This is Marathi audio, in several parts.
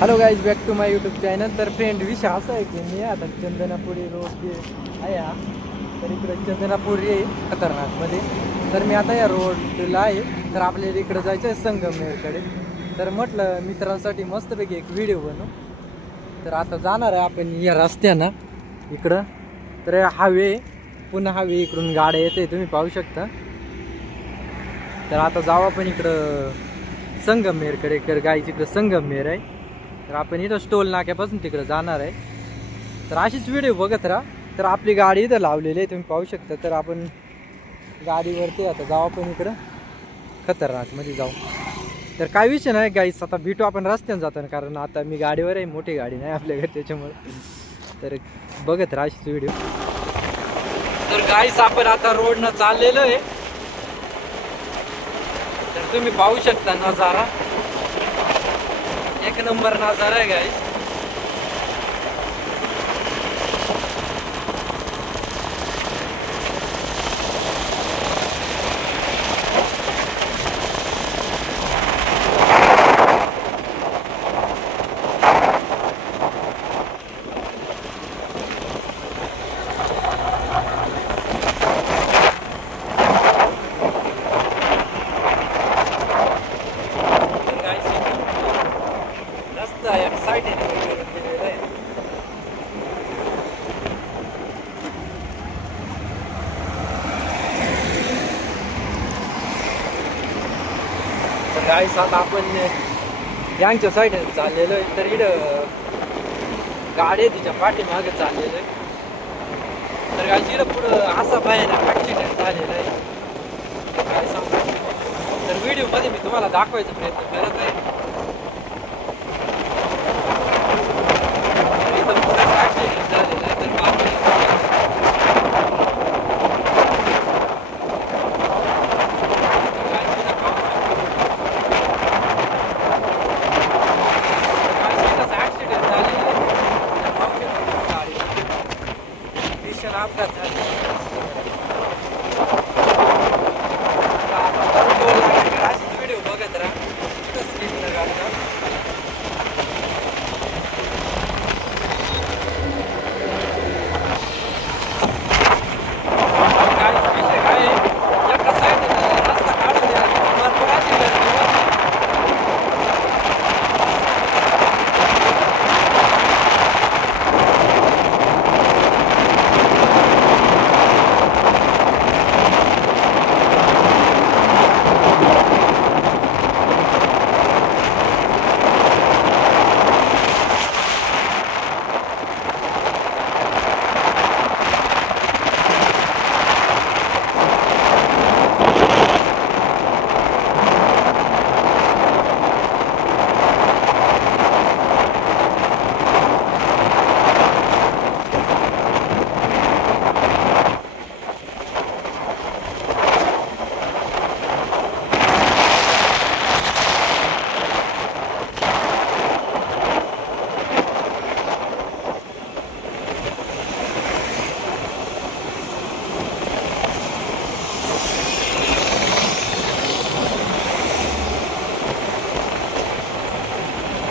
Hello guys, back to my YouTube channel. तर फ्रेंड, विषय असा आहे की मी आता चंदनापुरी रोड जे आहे हा, तर इकडे चंदनापुरी आहे खतरनाकमध्ये. तर मी आता या रोडला आहे, तर आपल्याला इकडं जायचं आहे संगमनेरकडे. तर म्हटलं मित्रांसाठी मस्तपैकी एक व्हिडिओ बनवू. तर आता जाणार आहे आपण या रस्त्यानं इकडं. तर हायवे पुन्हा हायवे इकडून गाड्या येते, तुम्ही पाहू शकता. तर आता जाऊ आपण इकडं संगमनेरकडे. तर गाईच इकडं संगमनेर आहे. तर आपण इथं टोल नाक्यापासून तिकडे जाणार आहे. तर अशीच व्हिडिओ बघत राहा. तर आपली गाडी इथं लावलेली आहे, तुम्ही पाहू शकता. तर आपण गाडीवरती आता जाऊ आपण इकडं खतरनाकमध्ये जाऊ. तर काय विषय नाही गाईस, आता भेटू आपण रस्त्याने जाताना, कारण आता मी गाडीवर आहे, मोठी गाडी नाही आपल्याकडे, त्याच्यामुळे. तर बघत राहा अशीच व्हिडिओ. तर गाईस आपण आता रोडनं चाललेलो आहे. तर तुम्ही पाहू शकता नजारा, एक नंबर नजारा आहे गाईस. गाईस आता आपण यांच्या साईडने चाललेलो आहे. तर इकडं गाडी तिच्या पाठीमागे चाललेलं आहे. तर गाईस इकडं पुढं असा भयानक ॲक्सिडेंट झालेला आहे, काय सांगू. तर व्हिडिओमध्ये मी तुम्हाला दाखवायचा प्रयत्न करत आहे. इथं पुढं ॲक्सिडेंट झालेला आहे. तर अपघात झाला. अशीच व्हिडिओ बघत राहा, स्किप न करता. विषय काय आहे, एका साईडने रस्ता काढून द्या, भरपूर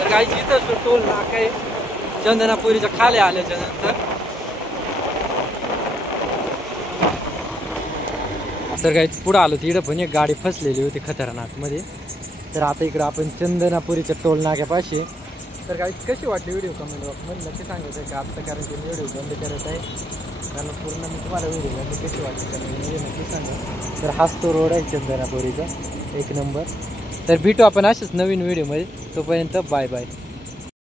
गाईच इथंच टोल नाका आहे चंदनापुरीच्या खाली आल्याच्या नंतर. तर गाईच पुढं आलो, तिकडं पण एक गाडी फसलेली होती खतरनाकमध्ये. तर आता इकडं आपण चंदनापुरीच्या टोल नाक्यापाशी. तर गाईच कशी वाटली व्हिडिओ कमेंट बॉक्समध्ये नक्की सांगायचं आहे का आता, कारण की व्हिडिओ बंद करत आहे. कारण पूर्ण मी तुम्हाला व्हिडिओ बंद कशी वाटली कारण व्हिडिओ नक्की सांगा. तर हाच तो रोड आहे चंदनापुरीचा, एक नंबर. तर भेटू आपण अशाच नवीन व्हिडिओमध्ये. तोपर्यंत बाय बाय.